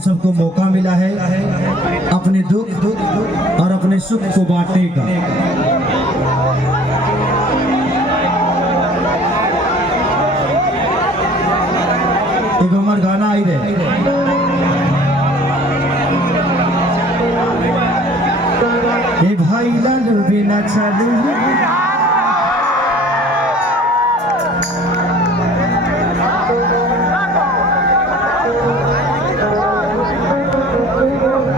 सबको मौका मिला है अपने दुख और अपने सुख को बांटने का। एक हमार गाना आई रहे, ए भाई लाल बिना चालू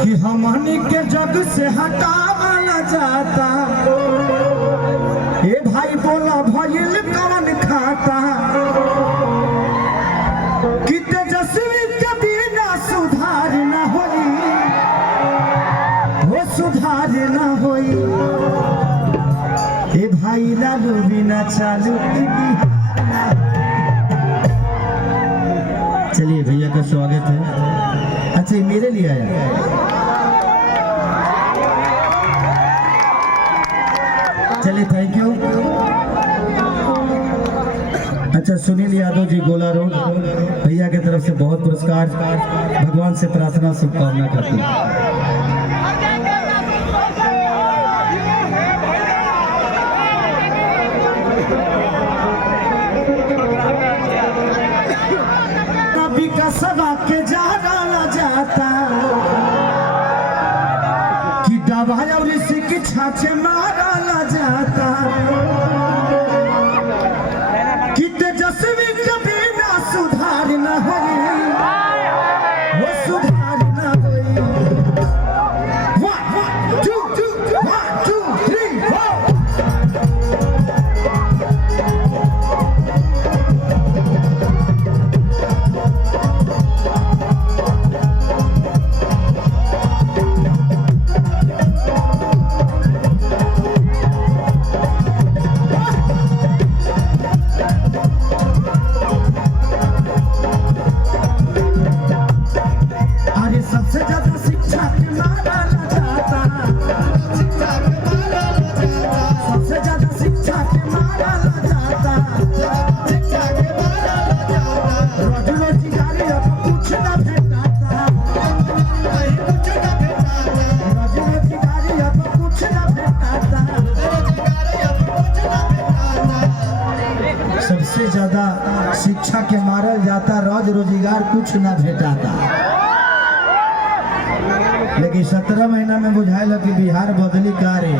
कि हमनी के जग से हटावला जाता। ए भाई बोला भइल कौन खाता कि तेजस्वी के बिना सुधार न होई, वो सुधार न होई। ए भाई लालू बिना चालू। चलिए भैया का स्वागत है। अच्छा ये मेरे लिए आया। चलिए थैंक यू। अच्छा सुनील यादव जी गोला रोड भैया की तरफ से बहुत पुरस्कार, भगवान से प्रार्थना शुभकामना करती हूँ। सदा के जाना जाता कि दवाई और इसी की छाछे मारा जाता कि तेजस्वी कभी ना सुधार न होई, वो सुधार न होई। 1 2 1 2 3 4 सबसे ज्यादा शिक्षा के मारा जाता, सबसे ज्यादा शिक्षा के मारा जाता, रोजी रोजगारी अब कुछ न भेटाता, रोजी रोजगारी अब कुछ न भेटाता। सबसे ज्यादा शिक्षा के मारल जाता, रोज रोजगार कुछ न भेटाता। लेकिन 17 महीना में बुझायल कि बिहार बदली कार्य,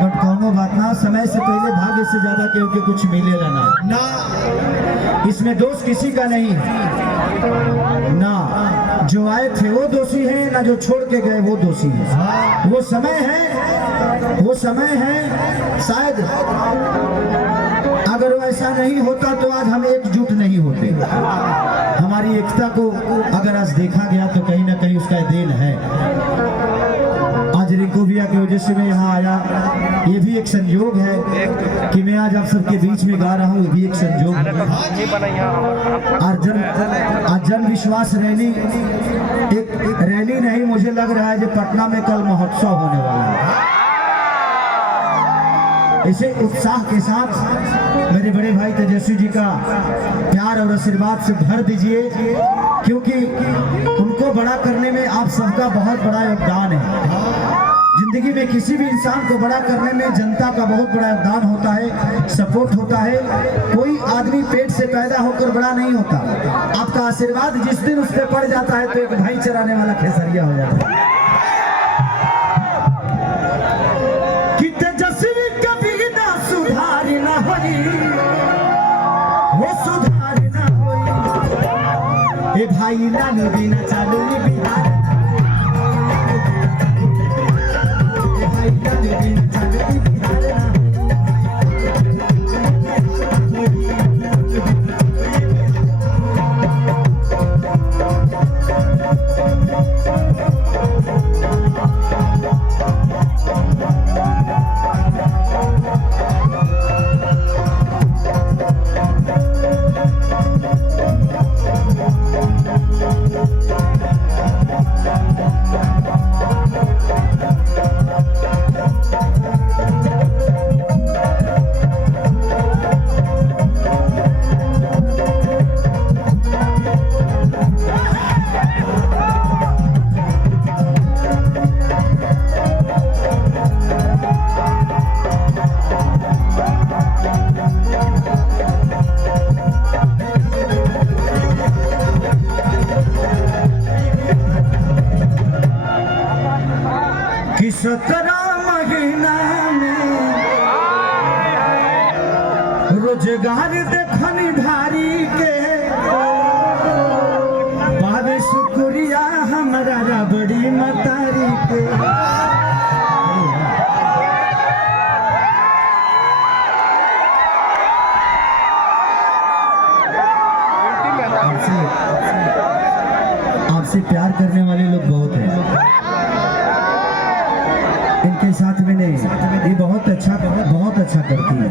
बट कोनो बात ना, समय से पहले भाग्य से ज्यादा केहू के कुछ मिलेला ना। इसमें दोष किसी का नहीं ना, जो आए थे वो दोषी है, ना जो छोड़ के गए वो दोषी है। वो समय है, वो समय है। शायद अगर वैसा नहीं होता तो आज हम एकजुट नहीं होते। हमारी एकता को अगर आज देखा गया तो कहीं ना कहीं उसका देन है। आज रिंकू भैया की वजह से मैं यहाँ आया, ये भी एक संयोग है कि मैं आज आप सबके बीच में गा रहा हूँ, ये भी एक संयोग है। आज जन विश्वास रैली, एक रैली नहीं, मुझे लग रहा है जो पटना में कल महोत्सव होने वाला है। इसे उत्साह के साथ मेरे बड़े भाई तेजस्वी जी का प्यार और आशीर्वाद से भर दीजिए, क्योंकि उनको बड़ा करने में आप सबका बहुत बड़ा योगदान है। जिंदगी में किसी भी इंसान को बड़ा करने में जनता का बहुत बड़ा योगदान होता है, सपोर्ट होता है। कोई आदमी पेट से पैदा होकर बड़ा नहीं होता। आपका आशीर्वाद जिस दिन उस पर पड़ जाता है तो एक भाई चराने वाला खेसरिया हो जाता है। ए भाई लालू बिना चालू बिहार, ए भाई लालू बिना चालू बिहार। कि 17 महीना में रोजगार देखनी भारी के बाबे शुक्रिया हमारा रबड़ी मतारी के। आपसे प्यार करने वाले लोग बहुत हैं, इनके साथ में नहीं, ये बहुत अच्छा करती है।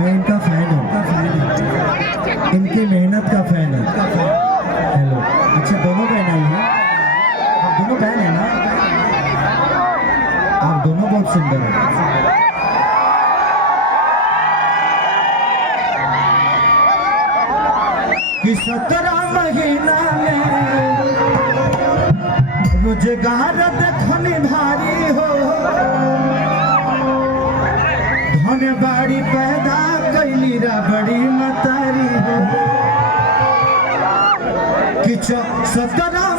मैं इनका फैन हूँ, इनकी मेहनत का फैन है। हेलो, अच्छा दोनों बहन आई हैं, आप दोनों बहन है ना? आप दोनों बहुत सुंदर हैं। कि 17 महीना में रोजगार देखनी भारी हो, धन बाड़ी पैदा कैली रबड़ी मतारी हो। कि 17